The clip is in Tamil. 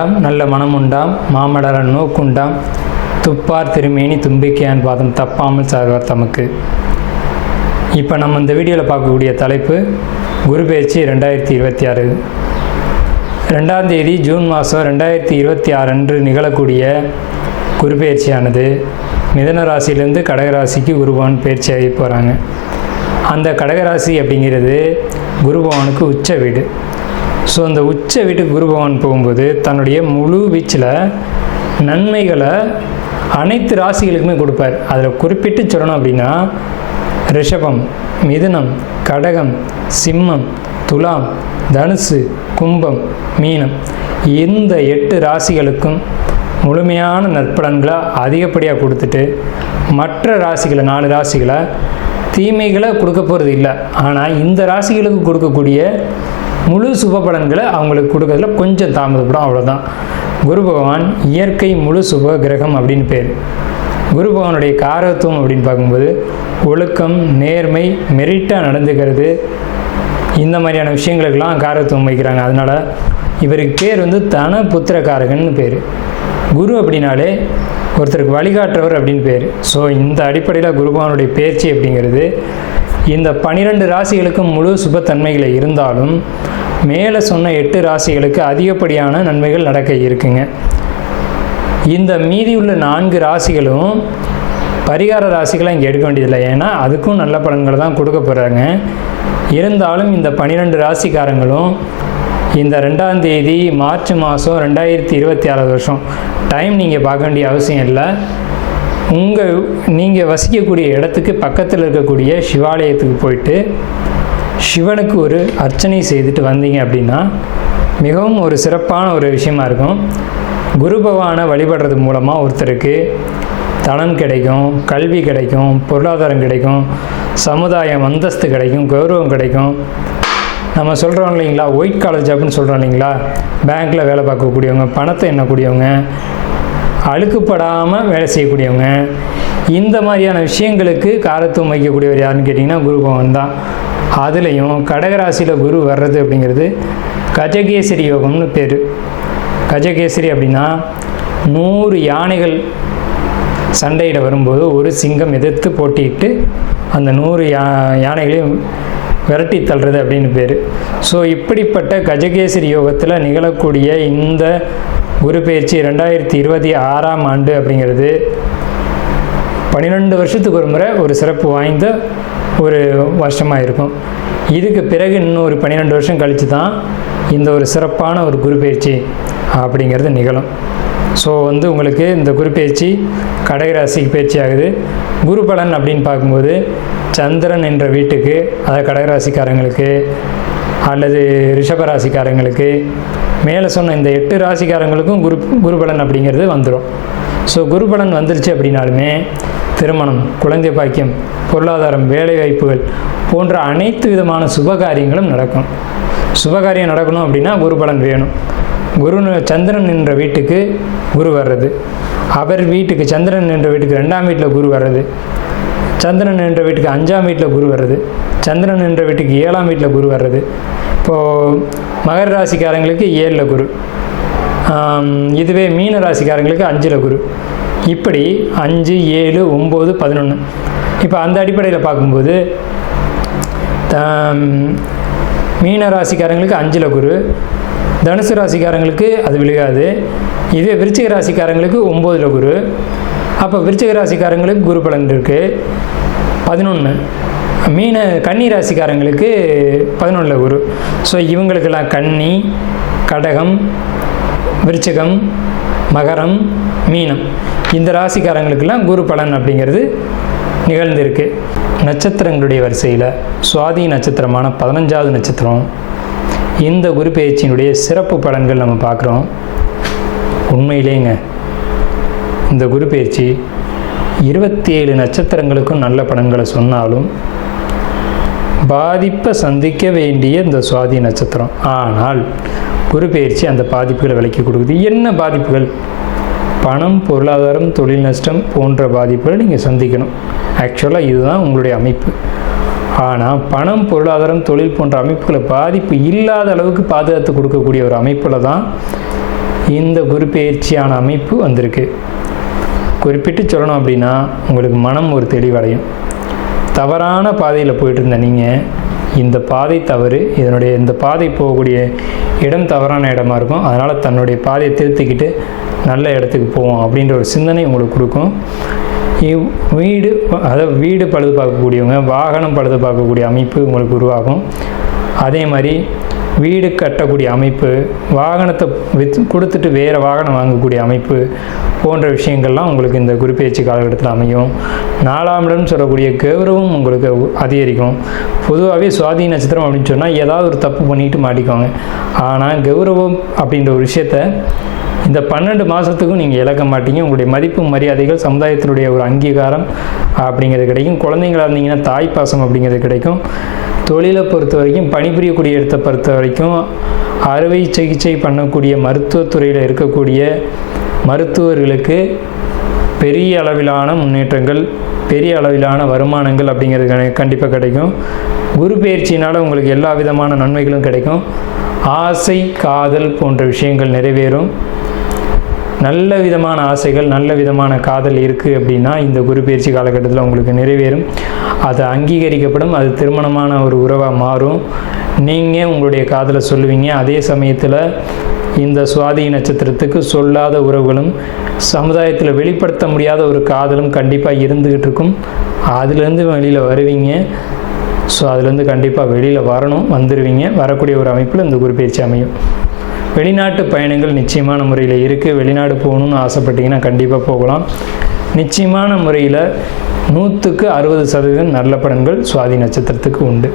வேண்டாம் நல்ல மனம் உண்டாம் மாமலர நோக்குண்டாம் துப்பார் திருமேனி தும்பிக்கையான் பாதம் தப்பாமல் சார்வார் தமக்கு. இப்போ நம்ம இந்த வீடியோவில் பார்க்கக்கூடிய தலைப்பு குரு பெயர்ச்சி 2026. 2ஆம் தேதி ஜூன் மாதம் 2026 அன்று நிகழக்கூடிய குரு பெயர்ச்சியானது மிதுன ராசியிலேருந்து கடகராசிக்கு குருபவன் பெயர்ச்சியாகி போகிறாங்க. அந்த கடகராசி அப்படிங்கிறது குருபவனுக்கு உச்ச வீடு. ஸோ அந்த உச்ச வீட்டுக்கு குருபவன் போகும்போது தன்னுடைய முழு வீச்சில் நன்மைகளை அனைத்து ராசிகளுக்குமே கொடுப்பார். அதில் குறிப்பிட்டு சொல்லணும் அப்படின்னா ரிஷபம், மிதுனம், கடகம், சிம்மம், துலாம், தனுசு, கும்பம், மீனம் இந்த 8 ராசிகளுக்கும் முழுமையான நற்பலன்களை அதிகப்படியாக கொடுத்துட்டு மற்ற ராசிகளை 4 ராசிகளை தீமைகளை கொடுக்க போகிறது இல்லை. ஆனால் இந்த ராசிகளுக்கு கொடுக்கக்கூடிய முழு சுப பலன்களை அவங்களுக்கு கொடுக்கறதுல கொஞ்சம் தாமதப்படும், அவ்வளோதான். குரு பகவான் இயற்கை முழு சுப கிரகம் அப்படின்னு பேர். குரு பகவானுடைய காரகத்துவம் அப்படின்னு பார்க்கும்போது ஒழுக்கம், நேர்மை, மெரிட்டாக நடந்துக்கிறது, இந்த மாதிரியான விஷயங்களுக்கெல்லாம் காரகத்துவம் வைக்கிறாங்க. அதனால் இவருக்கு பேர் தன புத்திரக்காரகன்னு பேர். குரு அப்படின்னாலே ஒருத்தருக்கு வழிகாட்டுறவர் அப்படின்னு பேர். ஸோ இந்த அடிப்படையில் குருபகவானுடைய பெயர்ச்சி அப்படிங்கிறது இந்த 12 ராசிகளுக்கும் முழு சுபத்தன்மைகளை இருந்தாலும் மேலே சொன்ன 8 ராசிகளுக்கு அதிகப்படியான நன்மைகள் நடக்க இருக்குங்க. இந்த மீதி உள்ள 4 ராசிகளும் பரிகார ராசிகளை இங்கே எடுக்க வேண்டியதில்லை, ஏன்னா அதுக்கும் நல்ல பலன்களை தான் கொடுக்க போகிறாங்க. இருந்தாலும் இந்த 12 ராசிக்காரங்களும் இந்த 2ஆம் தேதி மார்ச் மாதம் 2026 வருஷம் டைம் நீங்கள் பார்க்க வேண்டிய அவசியம் இல்லை. நீங்கள் வசிக்கக்கூடிய இடத்துக்கு பக்கத்தில் இருக்கக்கூடிய சிவாலயத்துக்கு போயிட்டு சிவனுக்கு ஒரு அர்ச்சனை செய்துட்டு வந்தீங்க அப்படின்னா மிகவும் ஒரு சிறப்பான ஒரு விஷயமா இருக்கும். குரு பகவானை வழிபடுறது மூலமாக ஒருத்தருக்கு தனம் கிடைக்கும், கல்வி கிடைக்கும், பொருளாதாரம் கிடைக்கும், சமுதாயம் அந்தஸ்து கிடைக்கும், கௌரவம் கிடைக்கும். நம்ம சொல்கிறோம் இல்லைங்களா, ஒயிட் காலர் ஜாப்னு சொல்கிறோம் இல்லைங்களா, பேங்க்கில் வேலை பார்க்கக்கூடியவங்க, பணத்தை எண்ணக்கூடியவங்க, அழுக்குப்படாமல் வேலை செய்யக்கூடியவங்க, இந்த மாதிரியான விஷயங்களுக்கு காரத்துவம் வைக்கக்கூடியவர் யாருன்னு கேட்டிங்கன்னா குரு பகவான் தான். அதுலேயும் கடகராசியில் குரு வர்றது அப்படிங்கிறது கஜகேசரி யோகம்னு பேர். கஜகேசரி அப்படின்னா 100 யானைகள் சண்டையிட வரும்போது ஒரு சிங்கம் எதிர்த்து போட்டிட்டு அந்த 100 யானைகளையும் விரட்டி தள்ளுறது அப்படின்னு பேர். ஸோ இப்படிப்பட்ட கஜகேசரி யோகத்தில் நிகழக்கூடிய இந்த குரு பெயர்ச்சி 2026ஆம் ஆண்டு அப்படிங்கிறது 12 வருஷத்துக்கு ஒரு முறை ஒரு சிறப்பு வாய்ந்த ஒரு வருஷமாக இருக்கும். இதுக்கு பிறகு இன்னொரு 12 வருஷம் கழித்து தான் இந்த ஒரு சிறப்பான ஒரு குரு பெயர்ச்சி அப்படிங்கிறது நிகழும். ஸோ உங்களுக்கு இந்த குரு பெயர்ச்சி கடகராசிக்கு பயிற்சி ஆகுது. குரு பலன் அப்படின்னு பார்க்கும்போது சந்திரன் என்ற வீட்டுக்கு, அதாவது கடகராசிக்காரங்களுக்கு அல்லது ரிஷபராசிக்காரங்களுக்கு, மேலே சொன்ன இந்த 8 ராசிக்காரங்களுக்கும் குரு பலன் அப்படிங்கிறது வந்துடும். ஸோ குரு பலன் வந்துருச்சு அப்படின்னாலுமே திருமணம், குழந்தை பாக்கியம், பொருளாதாரம், வேலைவாய்ப்புகள் போன்ற அனைத்து விதமான சுபகாரியங்களும் நடக்கும். சுபகாரியம் நடக்கணும் அப்படின்னா குரு பலன் வேணும். சந்திரன் என்ற வீட்டுக்கு குரு வர்றது, அவர் வீட்டுக்கு சந்திரன் என்ற வீட்டுக்கு 2ஆம் வீட்டில் குரு வர்றது, சந்திரன் என்ற வீட்டுக்கு 5ஆம் வீட்டில் குரு வர்றது, சந்திரன் என்ற வீட்டுக்கு 7ஆம் வீட்டில் குரு வர்றது. இப்போது மகர ராசிக்காரங்களுக்கு 7ல் குரு, இதுவே மீன ராசிக்காரங்களுக்கு 5ல் குரு, இப்படி 5, 7, 9, 11. இப்போ அந்த அடிப்படையில் பார்க்கும்போது மீன ராசிக்காரங்களுக்கு 5ல் குரு, தனுசு ராசிக்காரங்களுக்கு அது விழுகாது. இதுவே விருச்சிக ராசிக்காரங்களுக்கு 9ல் குரு. அப்போ விருச்சிக ராசிக்காரங்களுக்கு குரு பலன் இருக்குது 11. கன்னி ராசிக்காரங்களுக்கு 11ல் குரு. ஸோ இவங்களுக்கெல்லாம் கன்னி, கடகம், விருச்சிகம், மகரம், மீனம் இந்த ராசிக்காரங்களுக்கெல்லாம் குரு பலன் அப்படிங்கிறது நிகழ்ந்திருக்கு. நட்சத்திரங்களுடைய வரிசையில் சுவாதி நட்சத்திரமான 15வது நட்சத்திரம். இந்த குரு பெயர்ச்சியினுடைய சிறப்பு பலன்கள் நம்ம பார்க்குறோம். உண்மையிலேங்க இந்த குரு பெயர்ச்சி 27 நட்சத்திரங்களுக்கும் நல்ல பலன்களை சொன்னாலும் பாதிப்பை சந்திக்க வேண்டிய இந்த சுவாதி நட்சத்திரம். ஆனால் குரு பெயர்ச்சி அந்த பாதிப்புகளை விலக்கி கொடுக்குது. என்ன பாதிப்புகள்? பணம், பொருளாதாரம், தொழில் நஷ்டம் போன்ற பாதிப்புகளை நீங்கள் சந்திக்கணும். ஆக்சுவலாக இதுதான் உங்களுடைய அமைப்பு. ஆனால் பணம், பொருளாதாரம், தொழில் போன்ற அமைப்புகளை பாதிப்பு இல்லாத அளவுக்கு பாதுகாத்து கொடுக்கக்கூடிய ஒரு அமைப்பில் தான் இந்த குரு பெயர்ச்சியான அமைப்பு வந்திருக்கு. குறிப்பிட்டு சொல்லணும் அப்படின்னா உங்களுக்கு மனம் ஒரு தெளிவடையும். தவறான பாதையில் போயிட்டு இருந்த நீங்கள் இந்த பாதை தவறு, இந்த பாதை போகக்கூடிய இடம் தவறான இடமா இருக்கும், அதனால் தன்னுடைய பாதையை திருத்திக்கிட்டு நல்ல இடத்துக்கு போவோம் அப்படின்ற ஒரு சிந்தனை உங்களுக்கு கொடுக்கும். வீடு பழுது பார்க்கக்கூடியவங்க, வாகனம் பழுது பார்க்கக்கூடிய அமைப்பு உங்களுக்கு உருவாகும். அதே மாதிரி வீடு கட்டக்கூடிய அமைப்பு, வாகனத்தை கொடுத்துட்டு வேறு வாகனம் வாங்கக்கூடிய அமைப்பு போன்ற விஷயங்கள்லாம் உங்களுக்கு இந்த குரு பெயர்ச்சி காலகட்டத்தில் அமையும். 4ஆம் இடம்னு சொல்லக்கூடிய கௌரவம் உங்களுக்கு அதிகரிக்கும். பொதுவாகவே சுவாதி நட்சத்திரம் அப்படின்னு சொன்னால் ஏதாவது ஒரு தப்பு பண்ணிட்டு மாட்டிக்குவாங்க. ஆனால் கௌரவம் அப்படின்ற ஒரு விஷயத்த இந்த 12 மாதத்துக்கும் நீங்கள் இழக்க மாட்டீங்க. உங்களுடைய மதிப்பு மரியாதைகள், சமுதாயத்தினுடைய ஒரு அங்கீகாரம் அப்படிங்கிறது கிடைக்கும். குழந்தைங்களாக இருந்தீங்கன்னா தாய் பாசம் அப்படிங்கிறது கிடைக்கும். தொழிலை பொறுத்த வரைக்கும், பணிபுரியக்கூடிய இடத்தை பொறுத்த வரைக்கும், அறுவை சிகிச்சை பண்ணக்கூடிய மருத்துவத்துறையில் இருக்கக்கூடிய மருத்துவர்களுக்கு பெரிய அளவிலான முன்னேற்றங்கள், பெரிய அளவிலான வருமானங்கள் அப்படிங்கிறது கண்டிப்பாக கிடைக்கும். குரு பெயர்ச்சியினால் உங்களுக்கு எல்லா விதமான நன்மைகளும் கிடைக்கும். ஆசை, காதல் போன்ற விஷயங்கள் நிறைவேறும். நல்ல விதமான ஆசைகள், நல்ல விதமான காதல் இருக்குது அப்படின்னா இந்த குரு பெயர்ச்சி காலகட்டத்தில் உங்களுக்கு நிறைவேறும். அது அங்கீகரிக்கப்படும். அது திருமணமான ஒரு உறவாக மாறும். நீங்கள் உங்களுடைய காதலை சொல்லுவீங்க. அதே சமயத்தில் இந்த சுவாதி நட்சத்திரத்துக்கு சொல்லாத உறவுகளும், சமுதாயத்தில் வெளிப்படுத்த முடியாத ஒரு காதலும் கண்டிப்பாக இருந்துக்கிட்டு இருக்கும். அதுலேருந்து வெளியில் வருவீங்க. ஸோ அதுலேருந்து கண்டிப்பாக வெளியில் வரணும், வந்துடுவீங்க. வரக்கூடிய ஒரு அமைப்பில் இந்த குரு பெயர்ச்சி அமையும். வெளிநாட்டு பயணங்கள் நிச்சயமான முறையில் இருக்குது. வெளிநாடு போகணுன்னு ஆசைப்பட்டீங்கன்னா கண்டிப்பாக போகலாம். நிச்சயமான முறையில் 100% 60% நல்ல பலன்கள் சுவாதி நட்சத்திரத்துக்கு உண்டு.